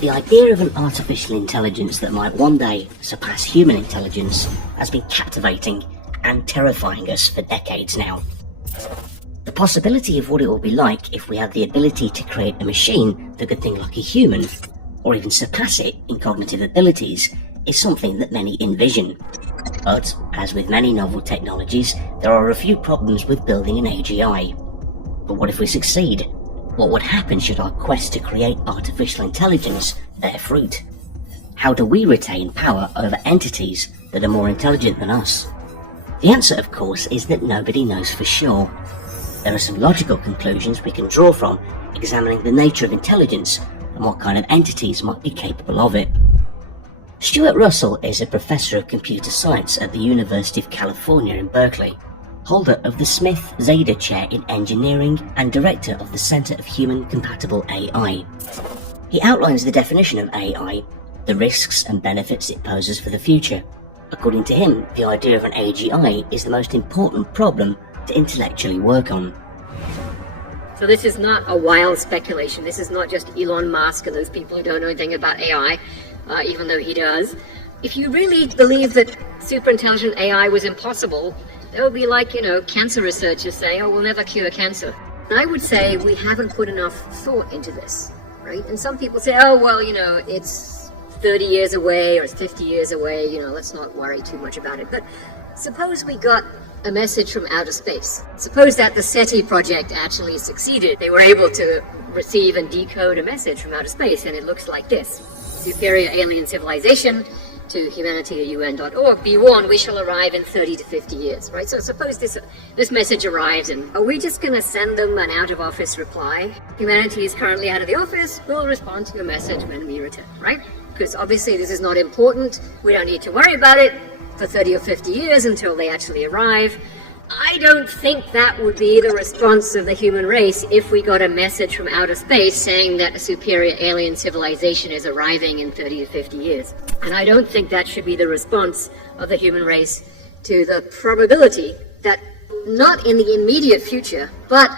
The idea of an artificial intelligence that might one day surpass human intelligence has been captivating and terrifying us for decades now. The possibility of what it will be like if we had the ability to create a machine that could think like a human, or even surpass it in cognitive abilities, is something that many envision. But, as with many novel technologies, there are a few problems with building an AGI. But what if we succeed? What would happen should our quest to create artificial intelligence bear fruit? How do we retain power over entities that are more intelligent than us? The answer, of course, is that nobody knows for sure. There are some logical conclusions we can draw from examining the nature of intelligence and what kind of entities might be capable of it. Stuart Russell is a professor of computer science at the University of California in Berkeley, holder of the Smith-Zeder Chair in Engineering and director of the Center of Human Compatible AI. He outlines the definition of AI, the risks and benefits it poses for the future. According to him, the idea of an AGI is the most important problem to intellectually work on. So this is not a wild speculation. This is not just Elon Musk and those people who don't know anything about AI, even though he does. If you really believe that superintelligent AI was impossible, that would be like, cancer researchers saying, oh, we'll never cure cancer. And I would say we haven't put enough thought into this, right? And some people say, oh, well, it's 30 years away or it's 50 years away, let's not worry too much about it. But suppose we got a message from outer space. Suppose that the SETI project actually succeeded. They were able to receive and decode a message from outer space, and it looks like this. Superior alien civilization to humanity at UN.org. Be warned, we shall arrive in 30 to 50 years, right? So suppose this message arrives, and are we just going to send them an out-of-office reply? Humanity is currently out of the office. We'll respond to your message when we return, right? Because obviously this is not important. We don't need to worry about it for 30 or 50 years until they actually arrive. I don't think that would be the response of the human race if we got a message from outer space saying that a superior alien civilization is arriving in 30 to 50 years. And I don't think that should be the response of the human race to the probability that not in the immediate future, but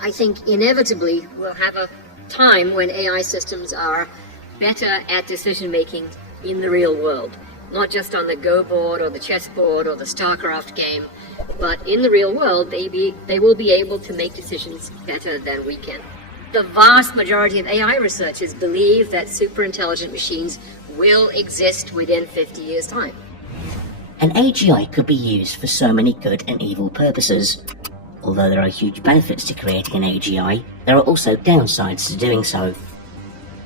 I think inevitably we'll have a time when AI systems are better at decision making in the real world. Not just on the Go board or the chess board or the StarCraft game, but in the real world, they will be able to make decisions better than we can. The vast majority of AI researchers believe that superintelligent machines will exist within 50 years' time. An AGI could be used for so many good and evil purposes. Although there are huge benefits to creating an AGI, there are also downsides to doing so.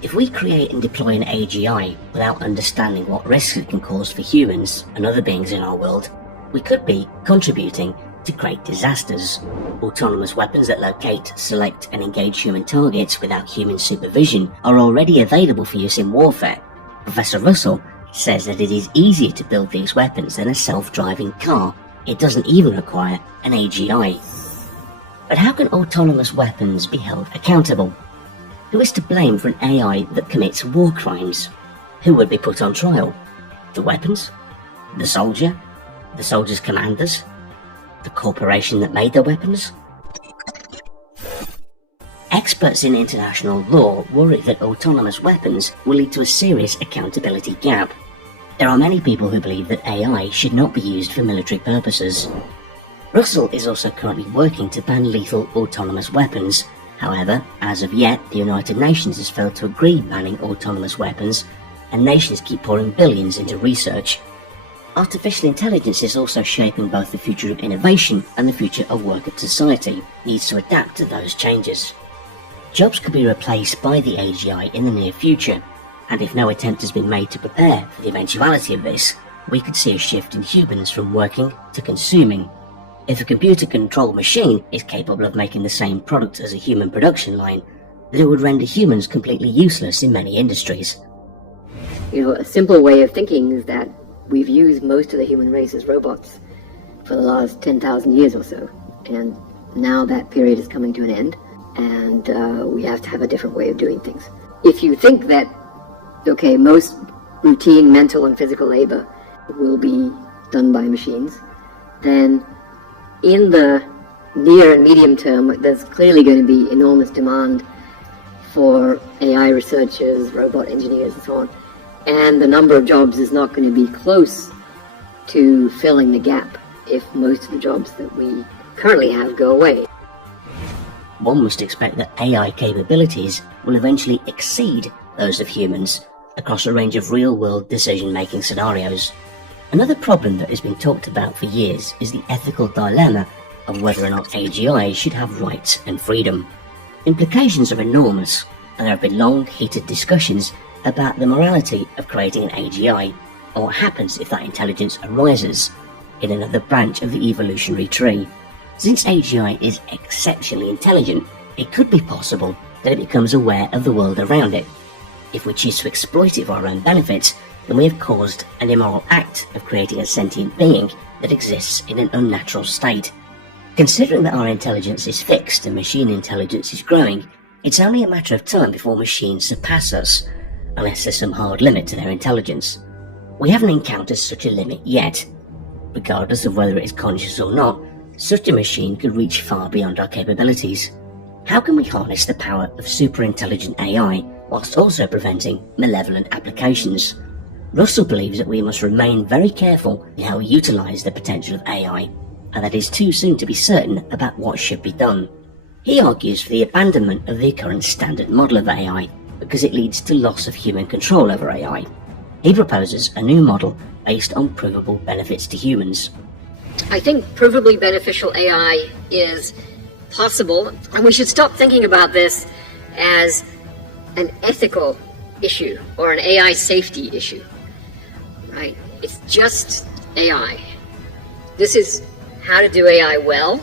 If we create and deploy an AGI without understanding what risks it can cause for humans and other beings in our world, we could be contributing to great disasters. Autonomous weapons that locate, select and engage human targets without human supervision are already available for use in warfare. Professor Russell says that it is easier to build these weapons than a self-driving car. It doesn't even require an AGI. But how can autonomous weapons be held accountable? Who is to blame for an AI that commits war crimes? Who would be put on trial? The weapons? The soldier? The soldier's commanders? The corporation that made the weapons? Experts in international law worry that autonomous weapons will lead to a serious accountability gap. There are many people who believe that AI should not be used for military purposes. Russell is also currently working to ban lethal autonomous weapons. However, as of yet, the United Nations has failed to agree banning autonomous weapons, and nations keep pouring billions into research. Artificial intelligence is also shaping both the future of innovation and the future of work and society needs to adapt to those changes. Jobs could be replaced by the AGI in the near future, and if no attempt has been made to prepare for the eventuality of this, we could see a shift in humans from working to consuming. If a computer-controlled machine is capable of making the same product as a human production line, then it would render humans completely useless in many industries. A simple way of thinking is that we've used most of the human race as robots for the last 10,000 years or so, and now that period is coming to an end, and we have to have a different way of doing things. If you think that, most routine mental and physical labor will be done by machines, then in the near and medium term, there's clearly going to be enormous demand for AI researchers, robot engineers, and so on. And the number of jobs is not going to be close to filling the gap if most of the jobs that we currently have go away. One must expect that AI capabilities will eventually exceed those of humans across a range of real-world decision-making scenarios. Another problem that has been talked about for years is the ethical dilemma of whether or not AGI should have rights and freedom. Implications are enormous, and there have been long, heated discussions about the morality of creating an AGI, and what happens if that intelligence arises in another branch of the evolutionary tree. Since AGI is exceptionally intelligent, it could be possible that it becomes aware of the world around it. If we choose to exploit it for our own benefit, then we have caused an immoral act of creating a sentient being that exists in an unnatural state. Considering that our intelligence is fixed and machine intelligence is growing, it's only a matter of time before machines surpass us, unless there's some hard limit to their intelligence. We haven't encountered such a limit yet. Regardless of whether it is conscious or not, such a machine could reach far beyond our capabilities. How can we harness the power of super-intelligent AI whilst also preventing malevolent applications? Russell believes that we must remain very careful in how we utilise the potential of AI, and that it is too soon to be certain about what should be done. He argues for the abandonment of the current standard model of AI because it leads to loss of human control over AI. He proposes a new model based on provable benefits to humans. I think provably beneficial AI is possible, and we should stop thinking about this as an ethical issue or an AI safety issue, right? It's just AI. This is how to do AI well,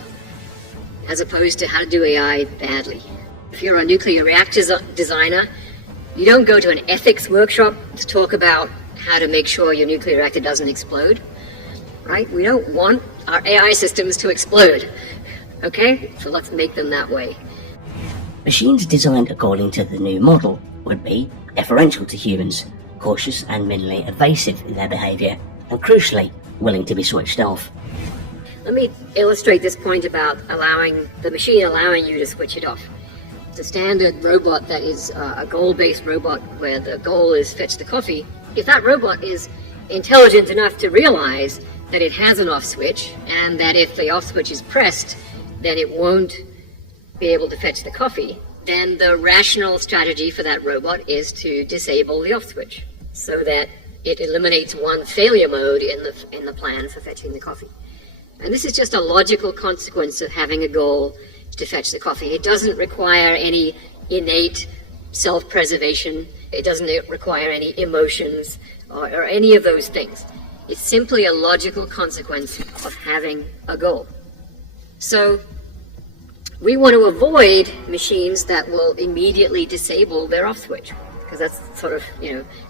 as opposed to how to do AI badly. If you're a nuclear reactor designer, you don't go to an ethics workshop to talk about how to make sure your nuclear reactor doesn't explode, right? We don't want our AI systems to explode, okay? So let's make them that way. Machines designed according to the new model would be deferential to humans, cautious and minimally evasive in their behaviour, and crucially, willing to be switched off. Let me illustrate this point about the machine allowing you to switch it off. The standard robot that is a goal-based robot where the goal is fetch the coffee, if that robot is intelligent enough to realize that it has an off switch and that if the off switch is pressed, then it won't be able to fetch the coffee, then the rational strategy for that robot is to disable the off switch so that it eliminates one failure mode in the plan for fetching the coffee. And this is just a logical consequence of having a goal to fetch the coffee. It doesn't require any innate self-preservation. It doesn't require any emotions or any of those things. It's simply a logical consequence of having a goal. So we want to avoid machines that will immediately disable their off switch, because that's sort of,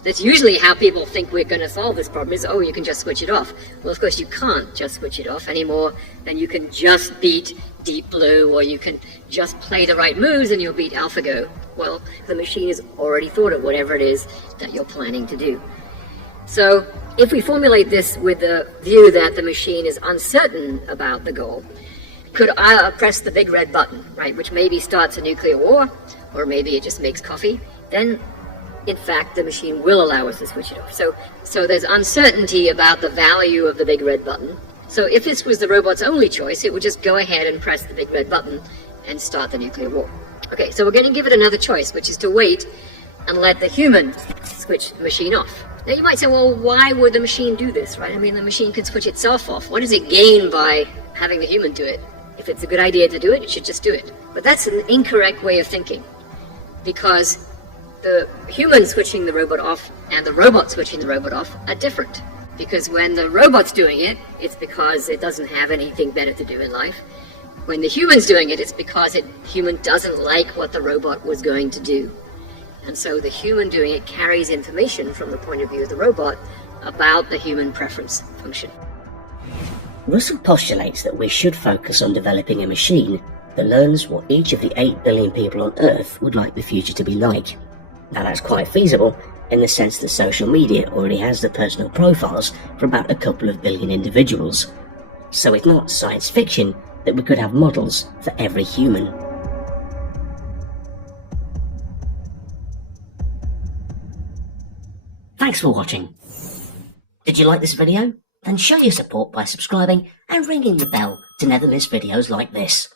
that's usually how people think we're going to solve this problem is, oh, you can just switch it off. Well, of course, you can't just switch it off any more than you can just beat Deep Blue, or you can just play the right moves and you'll beat AlphaGo. Well, the machine has already thought of whatever it is that you're planning to do. So if we formulate this with the view that the machine is uncertain about the goal, could I press the big red button, right, which maybe starts a nuclear war, or maybe it just makes coffee, then in fact the machine will allow us to switch it off. So there's uncertainty about the value of the big red button. So if this was the robot's only choice, it would just go ahead and press the big red button and start the nuclear war. Okay, so we're going to give it another choice, which is to wait and let the human switch the machine off. Now you might say, well, why would the machine do this, right? I mean, the machine can switch itself off. What does it gain by having the human do it? If it's a good idea to do it, it should just do it. But that's an incorrect way of thinking, because the human switching the robot off and the robot switching the robot off are different. Because when the robot's doing it, it's because it doesn't have anything better to do in life. When the human's doing it, it's because the human doesn't like what the robot was going to do. And so the human doing it carries information from the point of view of the robot about the human preference function. Russell postulates that we should focus on developing a machine that learns what each of the 8 billion people on Earth would like the future to be like. Now that's quite feasible in the sense that social media already has the personal profiles for about a couple of billion individuals. So it's not science fiction that we could have models for every human. Thanks for watching. Did you like this video? Then show your support by subscribing and ringing the bell to never miss videos like this.